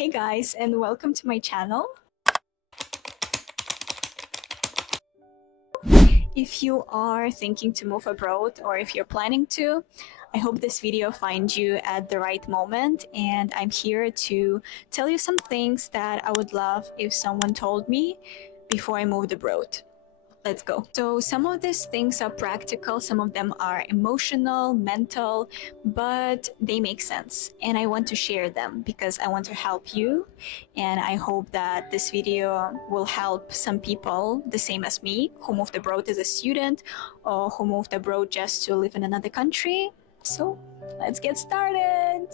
Hey guys, and welcome to my channel. If you are thinking to move abroad or if you're planning to, I hope this video finds you at the right moment, and I'm here to tell you some things that I would love if someone told me before I moved abroad. Let's go. So some of these things are practical, some of them are emotional, mental, but they make sense. And I want to share them because I want to help you. And I hope that this video will help some people the same as me who moved abroad as a student or who moved abroad just to live in another country. So let's get started.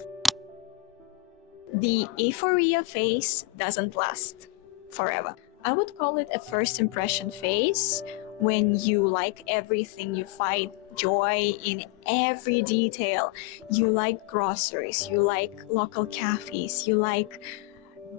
The euphoria phase doesn't last forever. I would call it a first impression phase when you like everything, you find joy in every detail. You like groceries, you like local cafes, you like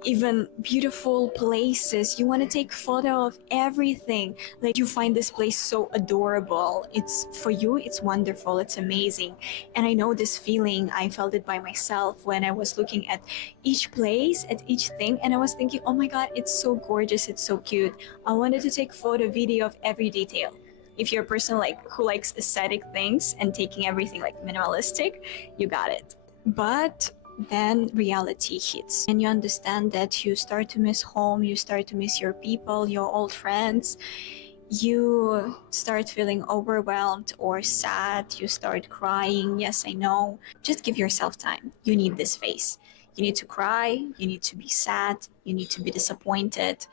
even beautiful places. You want to take photo of everything. Like you find this place so adorable. It's for you, it's wonderful, it's amazing. And I know this feeling, I felt it by myself when I was looking at each place, at each thing, and I was thinking, oh my god, it's so gorgeous, it's so cute. I wanted to take photo, video of every detail. If you're a person like who likes aesthetic things and taking everything like minimalistic, you got it. But then reality hits and you understand that you start to miss home, you start to miss your people, your old friends, you start feeling overwhelmed or sad, you start crying. Yes, I know. Just give yourself time. You need this phase. You need to cry, you need to be sad, you need to be disappointed.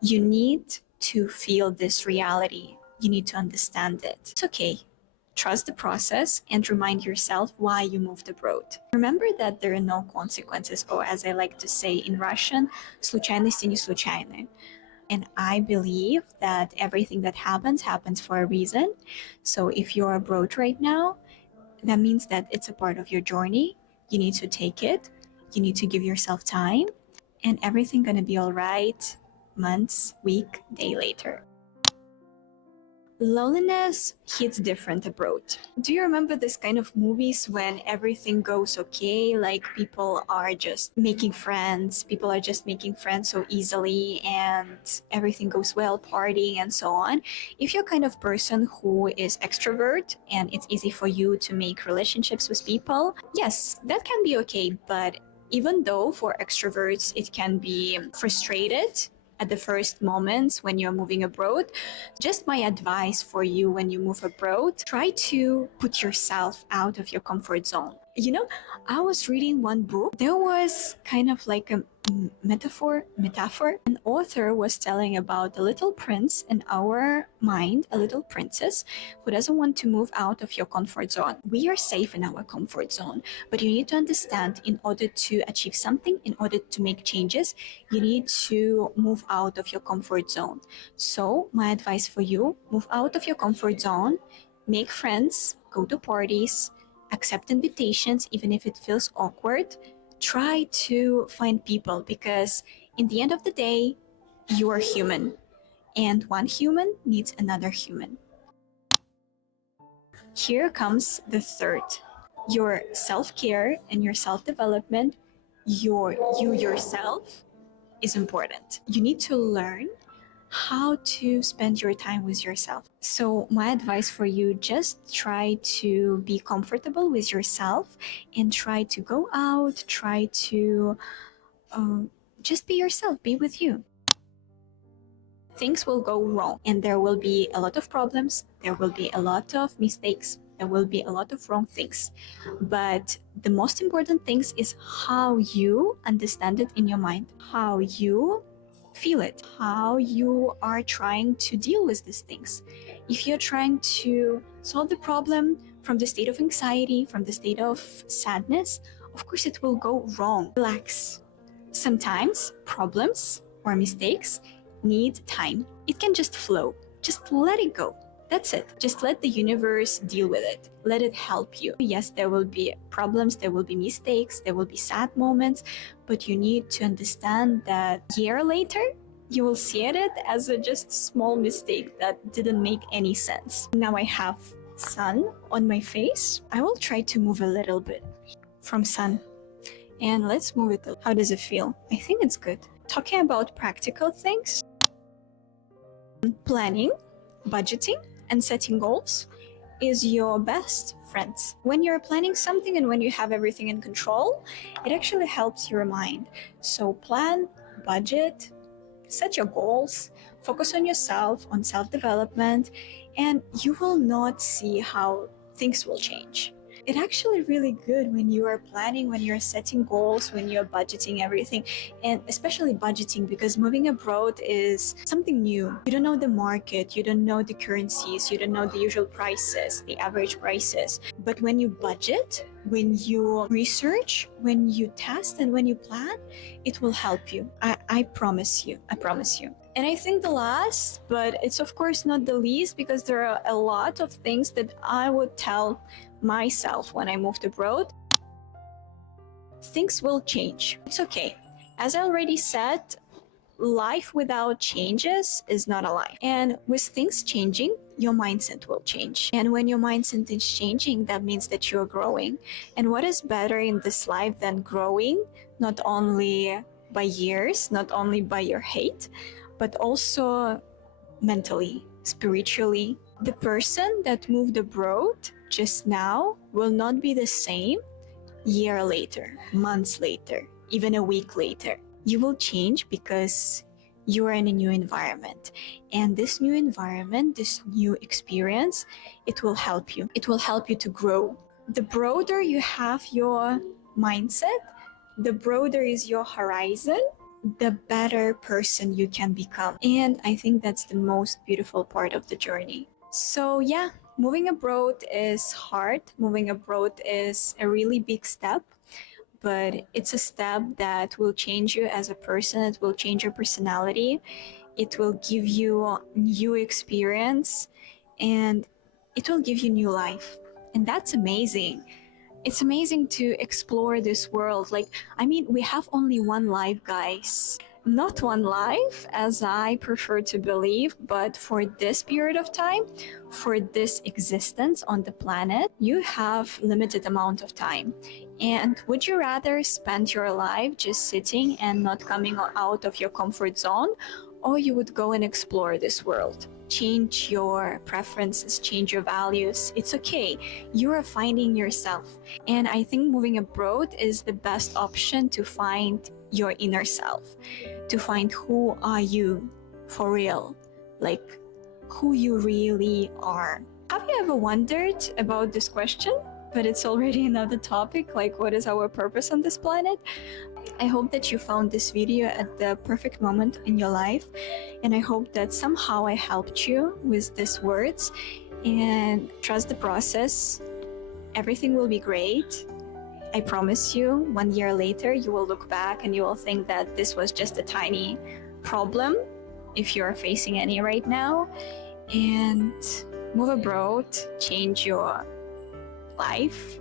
You need to feel this reality. You need to understand it. It's okay. Trust the process and remind yourself why you moved abroad. Remember that there are no consequences, or as I like to say in Russian, случайности не случайны. And I believe that everything that happens for a reason. So if you're abroad right now, that means that it's a part of your journey. You need to take it. You need to give yourself time, and everything gonna be all right months, week, day later. Loneliness hits different abroad. Do you remember this kind of movies when everything goes okay? Like people are just making friends, people are just making friends so easily, and everything goes well, partying and so on. If you're kind of person who is extrovert and it's easy for you to make relationships with people, yes, that can be okay. But even though for extroverts it can be frustrated at the first moments when you're moving abroad, just my advice for you when you move abroad, try to put yourself out of your comfort zone. You know, I was reading one book. There was kind of like a metaphor. An author was telling about a little prince in our mind, a little princess who doesn't want to move out of your comfort zone. We are safe in our comfort zone, but you need to understand, in order to achieve something, in order to make changes, you need to move out of your comfort zone. So my advice for you, move out of your comfort zone, make friends, go to parties, accept invitations even if it feels awkward. Try to find people, because in the end of the day, you are human and one human needs another human. Here comes the third. Your self-care and your self-development, you yourself is important. You need to learn how to spend your time with yourself. So my advice for you, just try to be comfortable with yourself and try to go out, try to just be yourself, be with you. Things will go wrong and there will be a lot of problems, there will be a lot of mistakes, there will be a lot of wrong things. But the most important things is how you understand it in your mind, how you feel it, how you are trying to deal with these things. If you're trying to solve the problem from the state of anxiety, from the state of sadness, of course it will go wrong. Relax. Sometimes problems or mistakes need time. It can just flow. Just let it go. That's it. Just let the universe deal with it. Let it help you. Yes, there will be problems, there will be mistakes, there will be sad moments, but you need to understand that a year later, you will see it as a just small mistake that didn't make any sense. Now I have sun on my face. I will try to move a little bit from sun. And let's move it. How does it feel? I think it's good. Talking about practical things, planning, budgeting, and setting goals is your best friends. When you're planning something and when you have everything in control, it actually helps your mind. So plan, budget, set your goals, focus on yourself, on self-development, and you will not see how things will change. It's actually really good when you are planning, when you're setting goals, when you're budgeting everything, and especially budgeting, because moving abroad is something new. You don't know the market, you don't know the currencies, you don't know the usual prices, the average prices. But when you budget, when you research, when you test, and when you plan, it will help you. I promise you. I promise you. And I think the last, but it's of course not the least, because there are a lot of things that I would tell myself when I moved abroad. Things will change. It's okay. As I already said, life without changes is not a life. And with things changing, your mindset will change. And when your mindset is changing, that means that you're growing. And what is better in this life than growing, not only by years, not only by your hate, but also mentally, spiritually. The person that moved abroad just now will not be the same year later, months later, even a week later. You will change because you are in a new environment. And this new environment, this new experience, it will help you. It will help you to grow. The broader you have your mindset, the broader is your horizon, the better person you can become. And I think that's the most beautiful part of the journey. So yeah, moving abroad is hard. Moving abroad is a really big step, but it's a step that will change you as a person. It will change your personality. It will give you new experience, and it will give you new life. And that's amazing. It's amazing to explore this world. Like, I mean, we have only one life, guys. Not one life, as I prefer to believe, but for this period of time, for this existence on the planet, you have limited amount of time. And would you rather spend your life just sitting and not coming out of your comfort zone, or you would go and explore this world? Change your preferences, change your values. It's okay. You are finding yourself. And I think moving abroad is the best option to find your inner self, to find who are you for real, like who you really are. Have you ever wondered about this question? But it's already another topic, like what is our purpose on this planet? I hope that you found this video at the perfect moment in your life, and I hope that somehow I helped you with these words. And trust the process. Everything will be great. I promise you, 1 year later, you will look back and you will think that this was just a tiny problem, if you're facing any right now. And move abroad, change your life,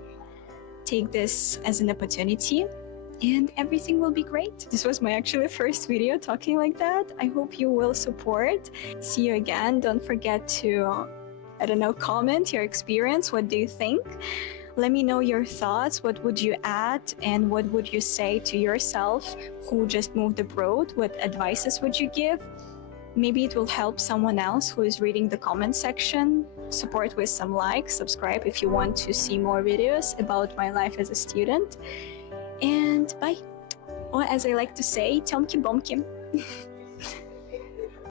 take this as an opportunity, and everything will be great. This was my actually first video talking like that. I hope you will support. See you again. Don't forget to, I don't know, comment your experience. What do you think? Let me know your thoughts. What would you add, and what would you say to yourself who just moved abroad? What advices would you give? Maybe it will help someone else who is reading the comment section. Support with some likes, subscribe if you want to see more videos about my life as a student. And bye. Or as I like to say, Tjomki Bomki.